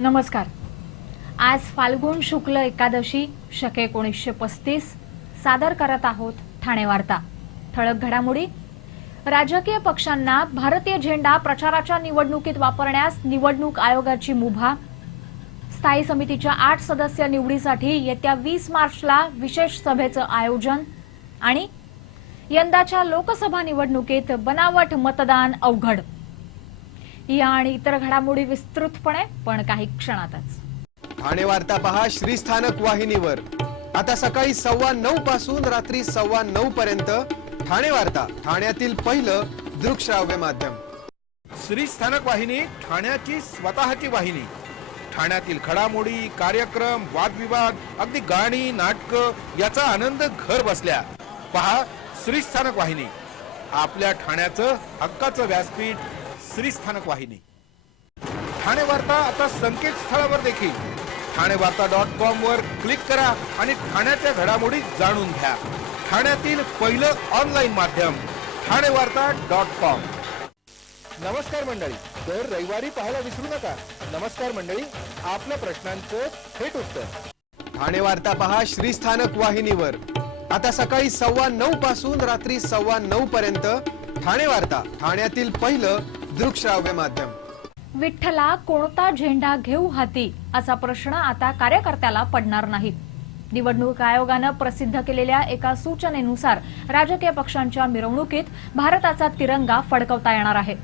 नमस्कार। आज फाल्गुन शुक्ल एकादशी शके 1935 सादर करत आहोत ठाणे वार्ता। ठळक घडामोडी। राजकीय पक्षांना भारतीय झेंडा प्रचाराच्या निवडणुकीत वापरण्यास निवडणूक आयोगाची मुभा। स्थायी समितीच्या 8 सदस्य निवडीसाठी येत्या 20 मार्चला विशेष सभेचं आयोजन आणि यंदाच्या लोकसभा निवडणुकीत बनावट मतदान अवघड। या आणि इतर घडामोडी विस्तृतपणे पण काही क्षणातच। ठाणे वार्ता पहा श्रीस्थानक वाहिनीवर। आता सकाळी 9:15 पासून रात्री 9:15 पर्यंत ठाणे वार्ता, ठाण्यातील पहिलं दृकश्राव्य माध्यम। श्रीस्थानक वाहिनी ठाण्याची स्वतःची वाहिनी। ठाण्यातील घडामोडी, कार्यक्रम, वादविवाद, अगदी गाणी, नाटक याचा आनंद घर बसल्या पहा श्रीस्थानक वाहिनी। आपल्या ठाण्याचं हक्काचं व्यासपीठ श्रीस्थानक वाहिनी। ठाणे वार्ता आता संकेतस्थळावर देखील ठाणेवार्ता.com वर क्लिक करा आणि ठाण्याच्या घडामोडी जाणून घ्या। ठाण्यातील पहिलं ऑनलाईन माध्यम ठाणेवार्ता.com। नमस्कार मंडळी, दर रविवारी पाहायला विसरू नका। नमस्कार मंडळी, आपल्या प्रश्नांचं थेट उत्तर। ठाणे वार्ता पहा श्रीस्थानक वाहिनीवर। आता सकाळी 9:15 पासून रात्री 9:15 पर्यंत ठाणे वार्ता, ठाण्यातील पहिलं दृकश्राव्य माध्यम। विठ्ठला कोणता झेंडा घेऊ हाती असा प्रश्न आता कार्यकर्त्याला पडणार नाही। निवडणूक आयोगानं प्रसिद्ध केलेल्या एका सूचनेनुसार राजकीय पक्षांच्या मिरवणुकीत भारताचा तिरंगा फडकवता येणार आहे।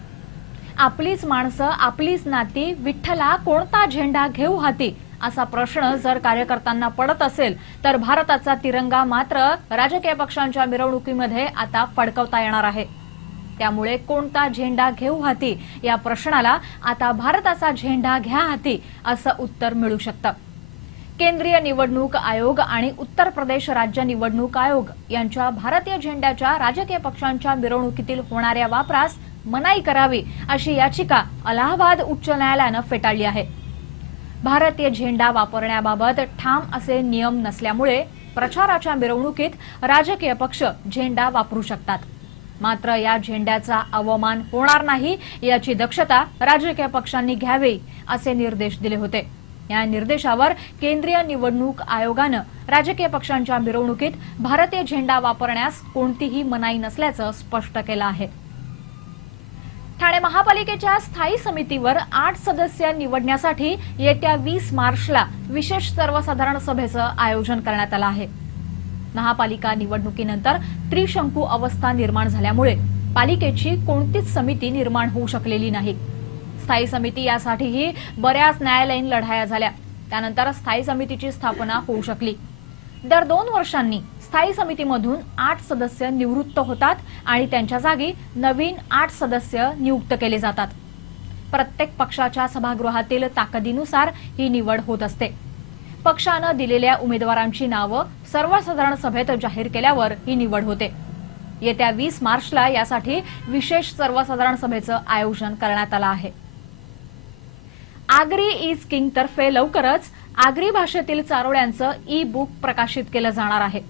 आपलीच माणसं, आपलीच नाती, विठ्ठला कोणता झेंडा घेऊ हाती असा प्रश्न जर कार्यकर्त्यांना पडत असेल तर भारताचा तिरंगा मात्र राजकीय पक्षांच्या मिरवणुकीमध्ये आता फडकवता येणार आहे। त्यामुळे कोणता झेंडा घेऊ हाती या प्रश्नाला आता भारताचा झेंडा घ्या हाती असं उत्तर मिळू शकतं। केंद्रीय निवडणूक आयोग आणि उत्तर प्रदेश राज्य निवडणूक आयोग यांच्या भारतीय झेंड्याच्या राजकीय पक्षांच्या मिरवणुकीतील होणाऱ्या वापरास मनाई करावी अशी याचिका अलाहाबाद उच्च न्यायालयानं फेटाळली आहे। भारतीय झेंडा वापरण्याबाबत ठाम असे नियम नसल्यामुळे प्रचाराच्या मिरवणुकीत राजकीय पक्ष झेंडा वापरू शकतात, मात्र या झेंड्याचा अवमान होणार नाही याची दक्षता राजकीय पक्षांनी घ्यावी असे निर्देश दिले होते। या निर्देशावर केंद्रीय निवडणूक आयोगानं राजकीय पक्षांच्या मिरवणुकीत भारतीय झेंडा वापरण्यास कोणतीही मनाई नसल्याचं स्पष्ट केलं आहे। ठाणे महापालिकेच्या स्थायी समितीवर 8 सदस्य निवडण्यासाठी येत्या 20 मार्चला विशेष सर्वसाधारण सभेचं आयोजन करण्यात आलं आहे। महापालिका निवडणुकीनंतर त्रिशंकू अवस्था निर्माण झाल्यामुळे पालिकेची कोणतीच समिती निर्माण होऊ शकलेली नाही। स्थायी समिती यासाठीही बऱ्याच न्यायालयीन लढाया झाल्या, त्यानंतर स्थायी समितीची स्थापना होऊ शकली। दर 2 वर्षांनी स्थायी समितीमधून 8 सदस्य निवृत्त होतात आणि त्यांच्या जागी नवीन 8 सदस्य नियुक्त केले जातात। प्रत्येक पक्षाच्या सभागृहातील ताकदीनुसार ही निवड होत असते। पक्षानं दिलेल्या उमेदवारांची नावं सर्वसाधारण सभेत जाहीर केल्यावर ही निवड होते। येत्या 20 मार्चला यासाठी विशेष सर्वसाधारण सभेचं आयोजन करण्यात आलं आहे। आगरी इज किंग तर्फे लवकरच आगरी भाषेतील चारोळ्यांचं ई बुक प्रकाशित केलं जाणार आहे।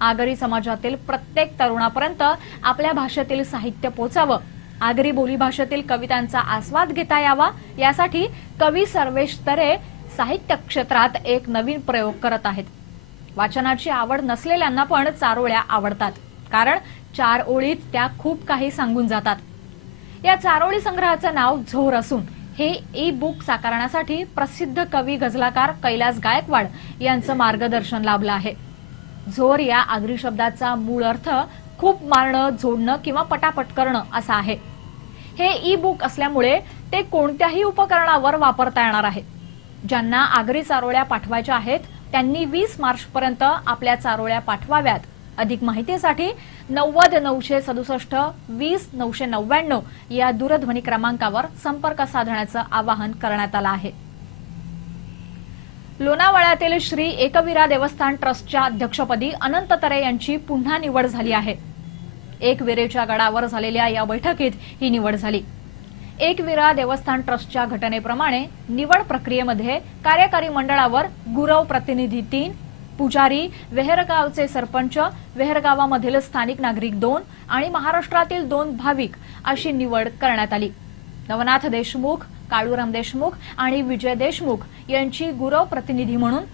आगरी समाजातील प्रत्येक तरुणापर्यंत आपल्या भाषेतील साहित्य पोचावं, आगरी बोली भाषेतील कवितांचा आस्वाद घेता यावा यासाठी कवी सर्वेश तरे साहित्य क्षेत्रात एक नवीन प्रयोग करत आहेत। वाचनाची आवड नसलेल्यांना पण चारोळ्या आवडतात, कारण 4 ओळीत त्या खूप काही सांगून जातात। या चारोळी संग्रहाचं नाव झोर असून हे ई बुक साकारण्यासाठी प्रसिद्ध कवी गझलकार कैलास गायकवाड यांचं मार्गदर्शन लाभलं आहे। झोर या आगरी शब्दाचा मूळ अर्थ खूप मारणं, जोडणं किंवा पटापट करणं असा आहे। हे ई बुक असल्यामुळे ते कोणत्याही उपकरणावर वापरता येणार आहे। ज्यांना आगरी चारोळ्या पाठवायच्या आहेत त्यांनी 20 मार्च पर्यंत आपल्या चारोळ्या पाठवाव्यात। अधिक माहितीसाठी 90 967 20 999 या दूरध्वनी क्रमांकावर संपर्क साधण्याचं आवाहन करण्यात आलं आहे। लोणावळ्यातील श्री एकवीरा देवस्थान ट्रस्टच्या अध्यक्षपदी अनंत तरे यांची पुन्हा निवड झाली आहे। एकविरेच्या गडावर झालेल्या या बैठकीत ही निवड झाली। एकविरा देवस्थान ट्रस्टच्या घटनेप्रमाणे निवड प्रक्रियेमध्ये कार्यकारी मंडळावर गुरव प्रतिनिधी 3, पुजारी, वेहरगावचे सरपंच, वेहरगावामधील स्थानिक नागरिक 2 आणि महाराष्ट्रातील 2 भाविक अशी निवड करण्यात आली। नवनाथ देशमुख, काळूराम देशमुख आणि विजय देशमुख यांची गुरव प्रतिनिधी म्हणून,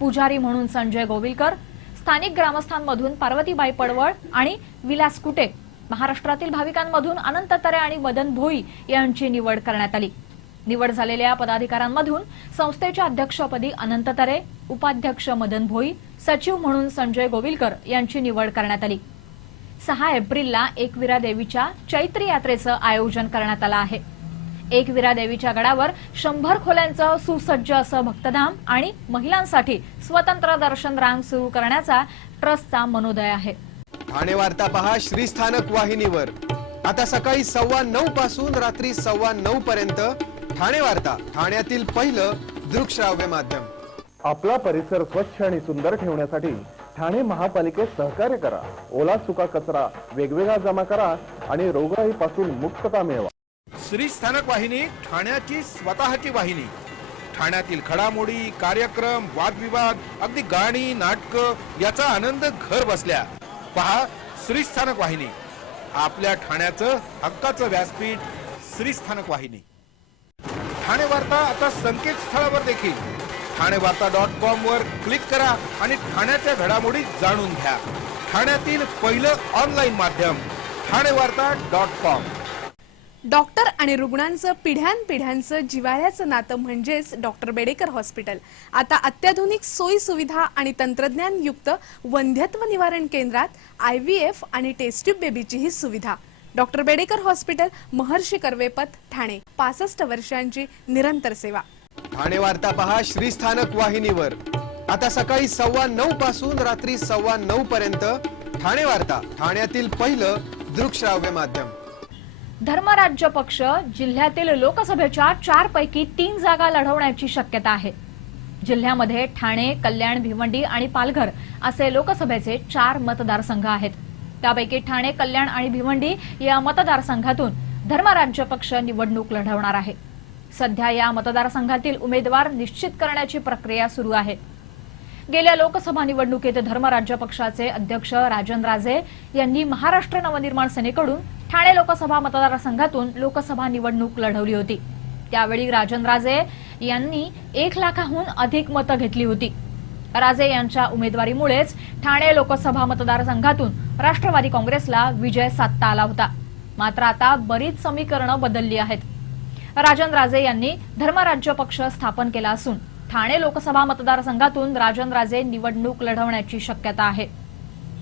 पुजारी म्हणून संजय गोविलकर, स्थानिक ग्रामस्थांमधून पार्वतीबाई पडवळ आणि विलास कुटे, महाराष्ट्रातील भाविकांमधून अनंत तरे आणि मदन भोई यांची निवड करण्यात आली। निवड झालेल्या पदाधिकाऱ्यांमधून संस्थेच्या अध्यक्षपदी अनंत तरे, उपाध्यक्ष मदन भोई, सचिव म्हणून संजय गोविलकर यांची निवड करण्यात आली। 6 एप्रिलला एकविरा देवीच्या चैत्री यात्रेचं आयोजन करण्यात आलं आहे। एकविरा देवीच्या गडावर 100 खोल्यांचं सुसज्ज असं भक्तधाम आणि महिलांसाठी स्वतंत्र दर्शन रांग सुरू करण्याचा ट्रस्टचा मनोदय आहे। ठाणे वार्ता पहा श्रीस्थानक वाहिनीवर। आता सकाळी 9:15 पासून रात्री 9:15 पर्यंत ठाणे वार्ता, ठाण्यातील पहिलं दृकश्राव्य माध्यम। आपला परिसर स्वच्छ आणि सुंदर ठेवण्यासाठी ठाणे महापालिकेत सहकार्य करा। ओला सुका कचरा वेगवेगळा जमा करा आणि रोगराईपासून मुक्तता मिळवा। श्रीस्थानक वाहिनी ठाण्याची स्वतःची वाहिनी। ठाण्यातील घडामोडी, कार्यक्रम, वादविवाद, अगदी गाणी, नाटकं याचा आनंद घर बसल्या पहा श्रीस्थानक वाहिनी। आपल्या ठाण्याचं हक्काचं व्यासपीठ श्रीस्थानक वाहिनी। ठाणे वार्ता आता संकेतस्थळावर देखील ठाणेवार्ता.com वर क्लिक करा आणि ठाण्याच्या घडामोडी जाणून घ्या। ठाण्यातील पहिलं ऑनलाईन माध्यम ठाणेवार्ता.com। डॉक्टर आणि रुग्णांचं पिढ्यानपिढ्यांचं जिव्हाळ्याचं नातं म्हणजेच डॉक्टर बेडेकर हॉस्पिटल आता अत्याधुनिक सोयी सुविधा आणि तंत्रज्ञान युक्त वंध्यत्व निवारण केंद्रात IVF आणि टेस्ट ट्यूब बेबीची ही सुविधा। डॉक्टर बेडेकर हॉस्पिटल, महर्षी कर्वेपथ, ठाणे। 65 वर्षांची निरंतर सेवा। ठाणे वार्ता पहा श्रीस्थानक वाहिनीवर। आता सकाळी 9:15 पासून रात्री 9:15 पर्यंत ठाणे वार्ता, ठाण्यातील पहिलं दृकश्राव्य माध्यम। धर्मराज्य पक्ष जिल्ह्यातील लोकसभेच्या 4 पैकी 3 जागा लढवण्याची शक्यता आहे। जिल्ह्यामध्ये ठाणे, कल्याण, भिवंडी आणि पालघर असे लोकसभेचे 4 मतदारसंघ आहेत। त्यापैकी ठाणे, कल्याण आणि भिवंडी या मतदारसंघातून धर्मराज्य पक्ष निवडणूक लढवणार आहे। सध्या या मतदारसंघातील उमेदवार निश्चित करण्याची प्रक्रिया सुरू आहे। गेल्या लोकसभा निवडणुकीत धर्मराज्य पक्षाचे अध्यक्ष राजन राजे यांनी महाराष्ट्र नवनिर्माण सेनेकडून ठाणे लोकसभा मतदारसंघातून लोकसभा निवडणूक लढवली होती। त्यावेळी राजन राजे यांनी 1 लाखाहून अधिक मतं घेतली होती। राजे यांच्या उमेदवारीमुळेच ठाणे लोकसभा मतदारसंघातून राष्ट्रवादी काँग्रेसला विजय साधता आला होता। मात्र आता बरीच समीकरणं बदलली आहेत। राजन राजे यांनी धर्मराज्य पक्ष स्थापन केला असून ठाणे लोकसभा मतदारसंघातून राजन राजे निवडणूक लढवण्याची शक्यता आहे।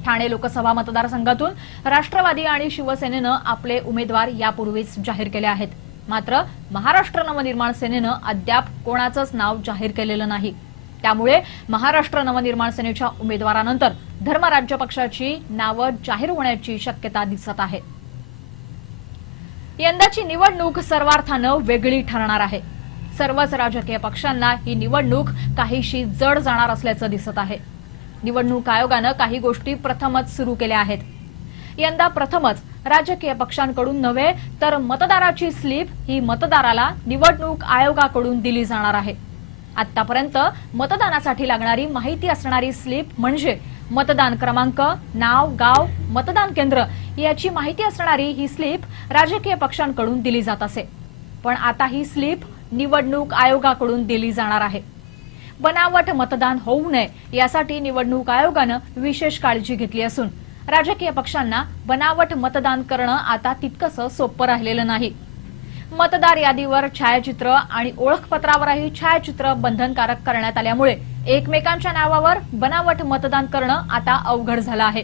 ठाणे लोकसभा मतदारसंघातून राष्ट्रवादी आणि शिवसेनेनं आपले उमेदवार यापूर्वीच जाहीर केले आहेत। मात्र महाराष्ट्र नवनिर्माण सेनेनं अद्याप कोणाचंच नाव जाहीर केलेलं नाही। त्यामुळे महाराष्ट्र नवनिर्माण सेनेच्या उमेदवारानंतर धर्मराज्य पक्षाची नावं जाहीर होण्याची शक्यता दिसत आहे। यंदाची निवडणूक सर्वार्थानं वेगळी ठरणार आहे। सर्वच राजकीय पक्षांना ही निवडणूक काहीशी जड जाणार असल्याचं दिसत आहे। निवडणूक आयोगानं काही गोष्टी प्रथमच सुरू केल्या आहेत। यंदा प्रथमच राजकीय पक्षांकडून नव्हे तर मतदाराची स्लिप ही मतदाराला निवडणूक आयोगाकडून दिली जाणार आहे। आतापर्यंत मतदानासाठी लागणारी माहिती असणारी स्लिप म्हणजे मतदान क्रमांक, नाव, गाव, मतदान केंद्र याची माहिती असणारी ही स्लिप राजकीय पक्षांकडून दिली जात असे। पण आता ही स्लिप निवडणूक आयोगाकडून दिली जाणार आहे। बनावट मतदान होऊ नये यासाठी निवडणूक आयोगानं विशेष काळजी घेतली असून राजकीय पक्षांना बनावट मतदान करणं आता तितकंसं सोपं राहिलेलं नाही। मतदार यादीवर छायाचित्र आणि ओळखपत्रावरही छायाचित्र बंधनकारक करण्यात आल्यामुळे एकमेकांच्या नावावर बनावट मतदान करणं आता अवघड झालं आहे।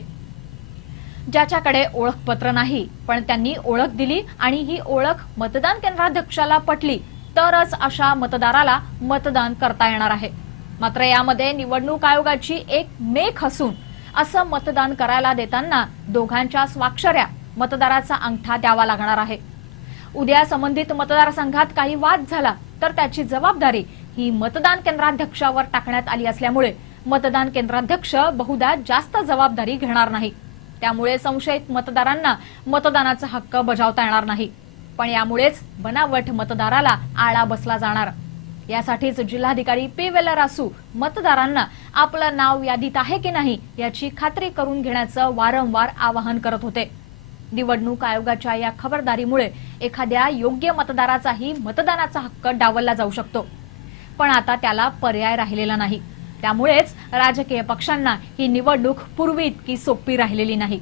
ज्याच्याकडे ओळखपत्र नाही पण त्यांनी ओळख दिली आणि ही ओळख मतदान केंद्राध्यक्षाला पटली तरच अशा मतदाराला मतदान करता येणार आहे। मात्र यामध्ये निवडणूक आयोगाची एक मेख असून असं मतदान करायला देताना दोघांच्या स्वाक्षऱ्या, मतदाराचा अंगठा द्यावा लागणार आहे। उद्या संबंधित मतदारसंघात काही वाद झाला तर त्याची जबाबदारी ही मतदान केंद्राध्यक्षावर टाकण्यात आली असल्यामुळे मतदान केंद्राध्यक्ष बहुधा जास्त जबाबदारी घेणार नाही। त्यामुळे संशयित मतदारांना मतदानाचा हक्क बजावता येणार नाही। पण यामुळेच बनावट मतदाराला आळा बसला जाणार। यासाठीच जिल्हाधिकारी पी वेलरासू मतदारांना आपलं नाव यादीत आहे की नाही याची खात्री करून घेण्याचं वारंवार आवाहन करत होते। निवडणूक आयोगाच्या या खबरदारीमुळे एखाद्या योग्य मतदाराचाही मतदानाचा हक्क डावलला जाऊ शकतो, पण आता त्याला पर्याय राहिलेला नाही. त्यामुळेच राजकीय पक्षांना ही निवडणूक पूर्वी इतकी सोपी राहिलेली नाही.